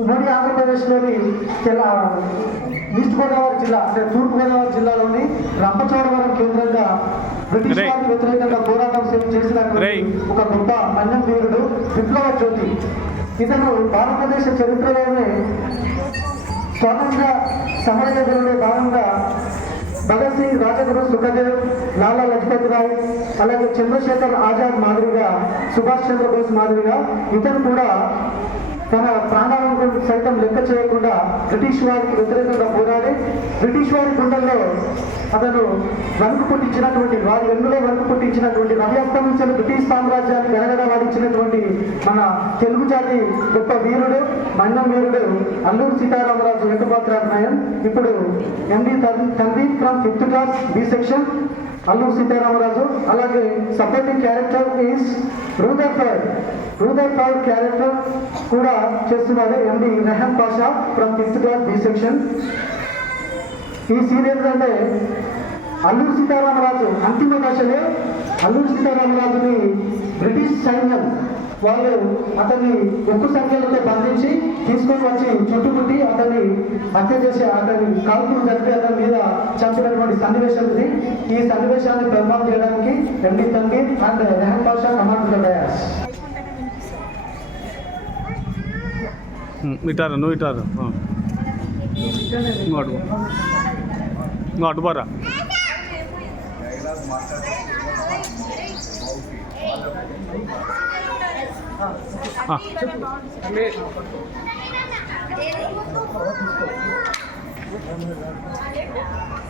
ఉమ్మడి ఆంధ్రప్రదేశ్లోని ఈస్ట్ గోదావరి జిల్లా అంటే తూర్పు గోదావరి జిల్లాలోని రంపచోడవరం కేంద్రంగా బ్రిటిష్ వారికి వ్యతిరేకంగా పోరాటం చేసినటువంటి ఒక గొప్ప మన్యం వీరుడు విప్లవ జ్యోతి. ఇతను భారతదేశ చరిత్రలోనే స్వాతంత్ర సమరయోధులలో భాగంగా భగత్ సింగ్, రాజగురు, సుఖదేవ్, లాలా లజపత్ రాయ్, అలాగే చంద్రశేఖర్ ఆజాద్ మాదిరిగా, సుభాష్ చంద్రబోస్ మాదిరిగా ఇతను కూడా తన ప్రాణాలను సైతం లెక్క చేయకుండా బ్రిటిష్ వారికి వ్యతిరేకంగా పోరాడి బ్రిటిష్ వారి గుండెల్లో అతను వణుకు పుట్టించినటువంటి వారి ఎన్నులో వణుకు పుట్టించినటువంటి రవ్యాస్తమించిన బ్రిటిష్ సామ్రాజ్యాన్ని గడగడవాడించినటువంటి మన తెలుగు జాతి గొప్ప వీరుడు మన్నం వీరుడు అల్లూరి సీతారామరాజు వెంకటరామన్. ఇప్పుడు MD Tanveer from 5th class B section Alluri Sitaramaraju. అలాగే supporting character is Rutherford character కూడా చేస్తున్నాడు MD Rehan Pasha from 5th class B section. ఈ సీరియల్ అంటే అల్లూరి సీతారామరాజు అంతిమ దశలో అల్లూరి సీతారామరాజుని బ్రిటిష్ సైన్యం వాళ్ళు అతన్ని ఉక్కు సంఖ్యలతో బంధించి తీసుకొని వచ్చి చుట్టుముట్టి అతన్ని హత్య చేసి అతని కాల్పులు జరిపి అతని మీద చంపినటువంటి సన్నివేశం ఇది. ఈ సన్నివేశాన్ని పెర్ఫార్మ్ చేయడానికి MD Tanveer and Rehan Pasha command the dais. ఇటారా నువ్వు ఇటారా అటు బారా.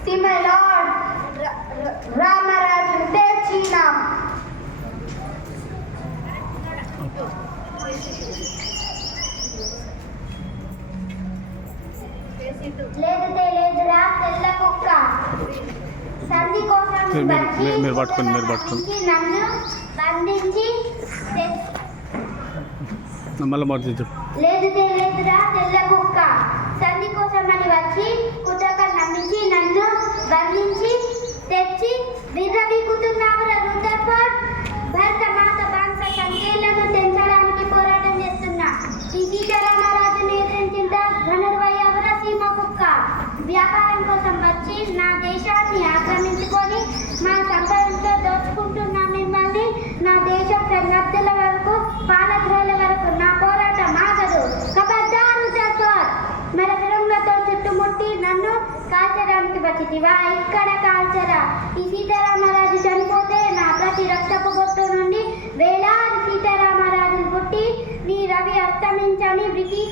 See my lord, Ramaraju Techinam. లేదురా తెల్ల కుక్క సంధి కోసం మీరు పట్టుకోండి నన్ను బంధించి మళ్ళీ మాట్లాడు. లేదురా తెల్ల కుక్క సంధి కోసం అని వచ్చి కుటక నమ్మించి నన్ను బంధించి తెచ్చి విర్రబీకుతున్నావురా రుదర్ఫర్డ్. భరత మాత బాంస సంఖ్యలను తెంచడానికి పోరాటం చేస్తున్నా ఈ సీతారామరాజును ఎదిరించిన ధనుర్వయ్యవర సీమ కుక్క. వ్యాపారం కోసం వచ్చి నా దేశాన్ని ఆక్రమించుకొని మా సంపదతో దోచుకుంటున్న మిమ్మల్ని నా దేశం సరిహద్దుల వరకు పాలగ్రహాల వరకు నా పోరాటం ఆగదు. ఖబర్దార్ రుదర్ఫర్డ్. మన విరంగతో చుట్టుముట్టి నన్ను కాల్చడానికి వచ్చితివా? ఇక్కడ కాల్చరా. ఈ సీతారామరాజు చనిపోతే నా ప్రతి రక్తపు బొట్టు నుండి వేలాది సీతారామరాజులు పుట్టి నీ రవి అస్తమించని బ్రిటిష్